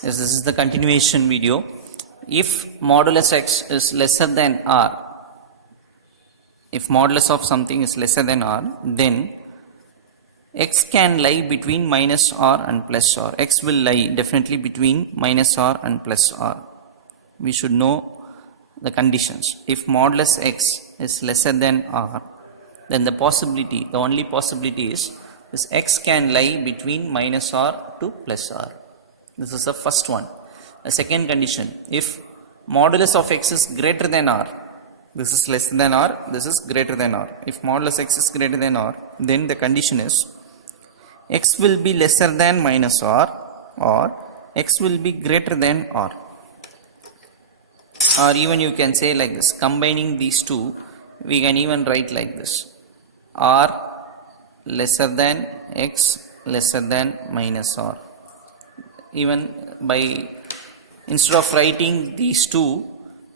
Yes, this is the continuation video. If modulus x is lesser than r, if modulus of something is lesser than r, then x can lie between minus r and plus r. X will lie definitely between minus r and plus r. We should know the conditions. If modulus x is lesser than r, then the only possibility is this x can lie between minus r to plus r. This is the first one. The second condition, if modulus of x is greater than r, this is less than r, this is greater than r. If modulus x is greater than r, then the condition is x will be lesser than minus r or x will be greater than r. Or even you can say like this, combining these two, we can even write like this, r lesser than x lesser than minus r. Even by, instead of writing these two,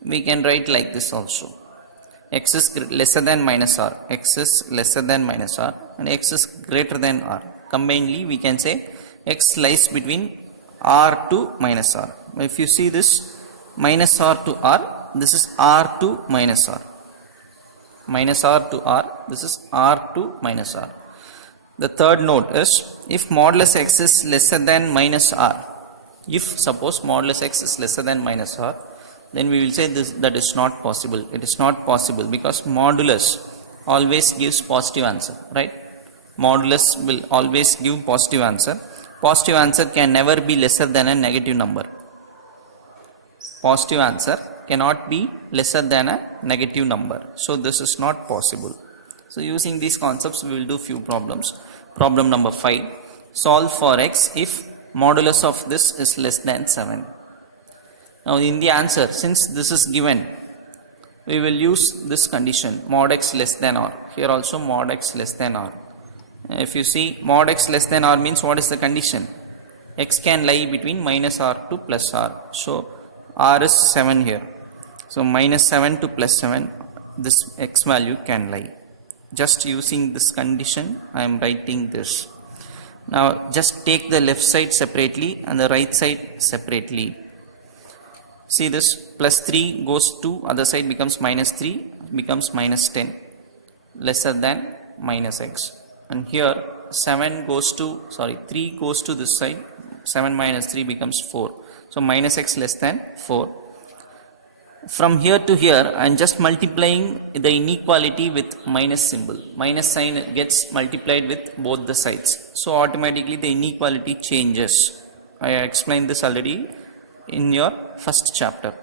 we can write like this also, x is lesser than minus r, x is lesser than minus r and x is greater than r. Combinedly we can say x lies between r to minus r. If you see this minus r to r, this is r to minus r, minus r to r, this is r to minus r. The third note is, if modulus x is lesser than minus r, if suppose modulus x is lesser than minus r, then we will say this, that is not possible. It is not possible because modulus always gives positive answer, right? Modulus will always give positive answer. Positive answer can never be lesser than a negative number. Positive answer cannot be lesser than a negative number. So this is not possible. So using these concepts, we will do few problems. Problem number 5. Solve for x if modulus of this is less than 7. Now in the answer, since this is given, we will use this condition, mod x less than r. Here also mod x less than r. If you see, mod x less than r means what is the condition? X can lie between minus r to plus r. So r is 7 here. So minus 7 to plus 7, this x value can lie. Just using this condition, I am writing this. Now just take the left side separately and the right side separately. See this, plus 3 goes to other side, becomes minus 3, becomes minus 10, lesser than minus x. And here 3 goes to this side, 7 minus 3 becomes 4. So minus x less than 4. From here to here, I am just multiplying the inequality with minus symbol. Minus sign gets multiplied with both the sides. So automatically the inequality changes. I explained this already in your first chapter.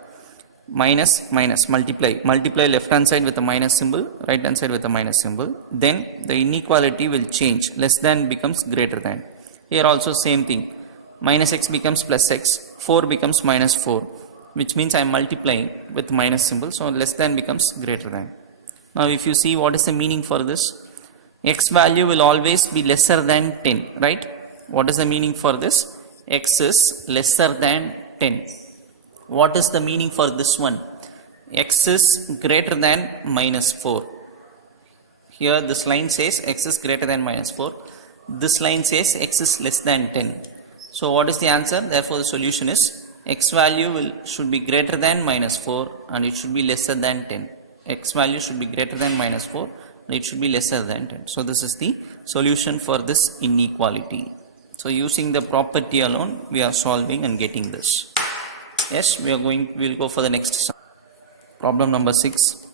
Minus, minus, multiply. Multiply left hand side with a minus symbol, right hand side with a minus symbol. Then the inequality will change. Less than becomes greater than. Here also same thing. Minus x becomes plus x. 4 becomes minus 4. Which means I am multiplying with minus symbol. So less than becomes greater than. Now if you see, what is the meaning for this? X value will always be lesser than 10, right? What is the meaning for this? X is lesser than 10. What is the meaning for this one? X is greater than minus 4. Here this line says x is greater than minus 4. This line says x is less than 10. So what is the answer? Therefore the solution is x value should be greater than minus 4 and it should be lesser than 10. X value should be greater than minus 4 and it should be lesser than 10. So this is the solution for this inequality. So using the property alone, we are solving and getting this. Yes, we will go for the next problem number 6.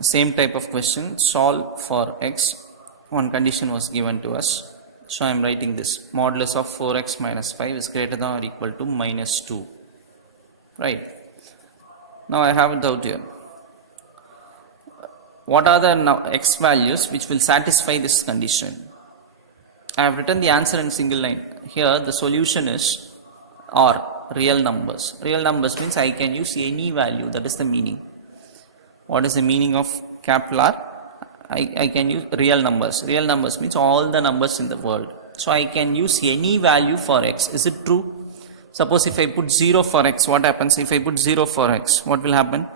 Same type of question, solve for x. One condition was given to us. So I am writing this, modulus of 4x minus 5 is greater than or equal to minus 2. Right. Now I have a doubt here. What are the x values which will satisfy this condition? I have written the answer in single line. Here the solution is r, real numbers. Real numbers means I can use any value, that is the meaning. What is the meaning of capital R? I can use real numbers. Real numbers means all the numbers in the world. So I can use any value for x. Is it true? Suppose if I put 0 for x, what happens? If I put 0 for x, what will happen?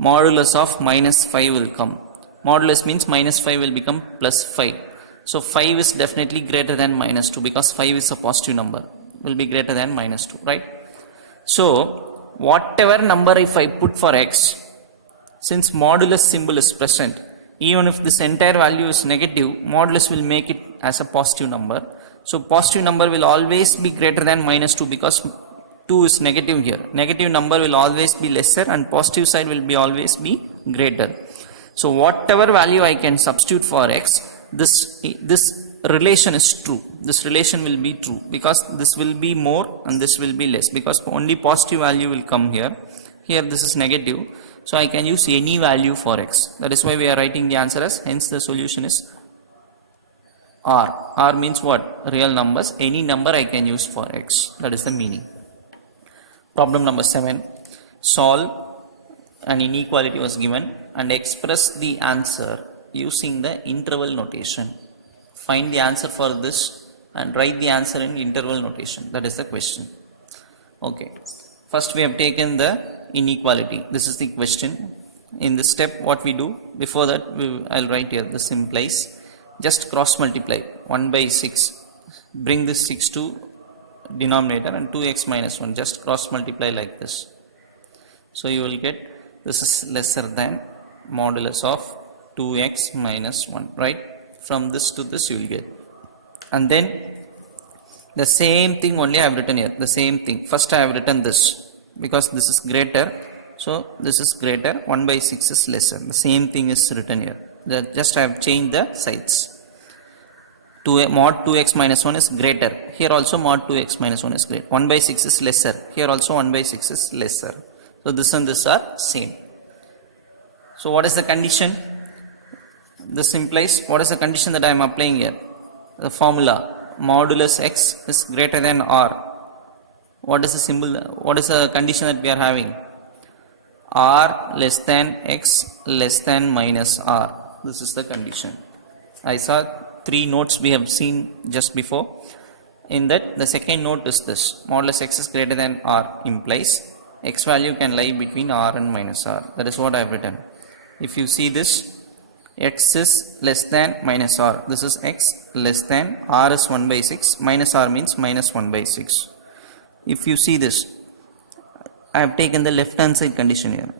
Modulus of minus 5 will come. Modulus means minus 5 will become plus 5. So 5 is definitely greater than minus 2 because 5 is a positive number. will be greater than minus 2, right? So whatever number if I put for x, since modulus symbol is present, even if this entire value is negative, modulus will make it as a positive number. So positive number will always be greater than minus 2 because 2 is negative here. Negative number will always be lesser and positive side will be always be greater. So whatever value I can substitute for x, this relation is true. This relation will be true because this will be more and this will be less because only positive value will come here. Here this is negative. So I can use any value for x. That is why we are writing the answer as, hence the solution is R. R means what? Real numbers. Any number I can use for x. That is the meaning. Problem number 7. Solve an inequality was given and express the answer using the interval notation. Find the answer for this and write the answer in interval notation. That is the question. Okay. First we have taken the inequality. This is the question. In this step what we do, before that I'll write here, this implies just cross multiply 1 by 6. Bring this 6 to denominator and 2x minus 1. Just cross multiply like this. So you will get this is lesser than modulus of 2x minus 1, right? From this to this you will get. And then the same thing only I have written here. The same thing. First I have written this because this is greater. So this is greater. 1 by 6 is lesser. The same thing is written here. Just I have changed the sides. Mod 2x minus 1 is greater. Here also mod 2x minus 1 is greater. 1 by 6 is lesser. Here also 1 by 6 is lesser. So this and this are same. So what is the condition? This implies, what is the condition that I am applying here? The formula modulus x is greater than r. What is the symbol? What is the condition that we are having? R less than x less than minus r. This is the condition. I saw 3 notes we have seen just before. In that, the second note is this. Modulus x is greater than r implies x value can lie between r and minus r. That is what I have written. If you see this, x is less than minus r. This is x less than r is 1 by 6. Minus r means minus 1 by 6. If you see this, I have taken the left hand side condition here.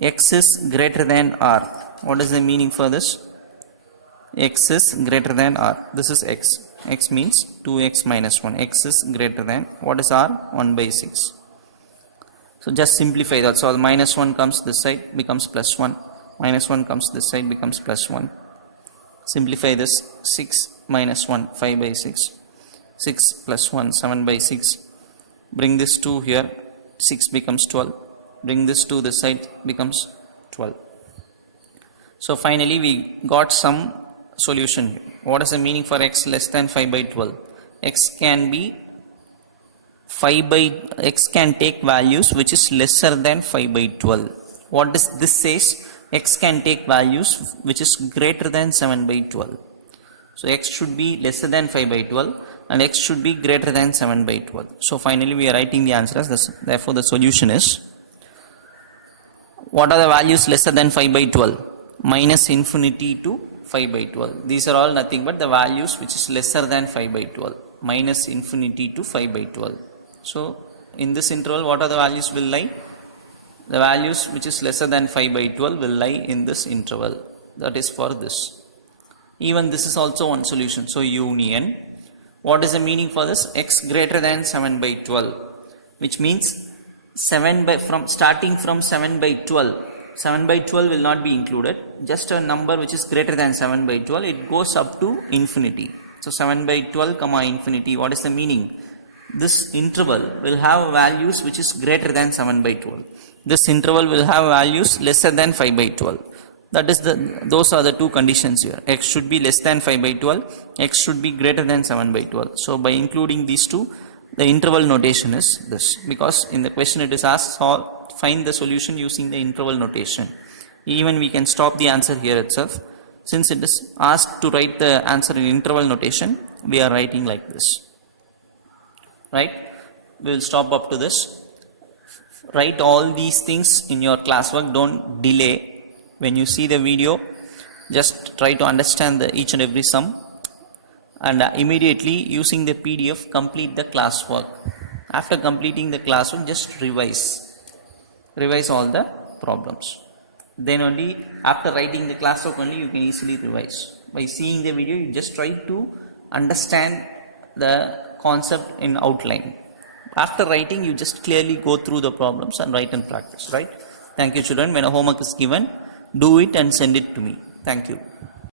X is greater than r. What is the meaning for this? X is greater than r. This is x. X means 2x minus 1. X is greater than, what is r? 1 by 6. So just simplify that. So minus 1 comes this side, becomes plus 1. Minus 1 comes this side, becomes plus 1. Simplify this. 6 minus 1, 5 by 6. 6 plus 1, 7 by 6. Bring this 2 here, 6 becomes 12. Bring this to this side, becomes 12. So finally we got some solution here. What is the meaning for x less than 5 by 12? X can be 5 by, x can take values which is lesser than 5 by 12. What does this says? X can take values which is greater than 7 by 12. So x should be lesser than 5 by 12 and x should be greater than 7 by 12. So finally we are writing the answer as this. Therefore the solution is, what are the values lesser than 5 by 12? Minus infinity to 5 by 12. These are all nothing but the values which is lesser than 5 by 12. Minus infinity to 5 by 12. So in this interval what are the values will lie? The values which is lesser than 5 by 12 will lie in this interval. That is for this. Even this is also one solution. So union. What is the meaning for this? X greater than 7 by 12. Which means 7 by, starting from 7 by 12. 7 by 12 will not be included. Just a number which is greater than 7 by 12. It goes up to infinity. So 7 by 12 comma infinity. What is the meaning? This interval will have values which is greater than 7 by 12. This interval will have values lesser than 5 by 12. That is those are the two conditions here. X should be less than 5 by 12. X should be greater than 7 by 12. So by including these two, the interval notation is this. Because in the question it is asked, find the solution using the interval notation. Even we can stop the answer here itself. Since it is asked to write the answer in interval notation, we are writing like this. Right? We will stop up to this. Write all these things in your classwork. Don't delay. When you see the video, just try to understand each and every sum and immediately using the PDF complete the classwork. After completing the classwork, just revise all the problems. Then only after writing the classwork only you can easily revise. By seeing the video, you just try to understand the concept in outline. After writing, you just clearly go through the problems and write and practice, right? Thank you, children. When a homework is given, do it and send it to me. Thank you.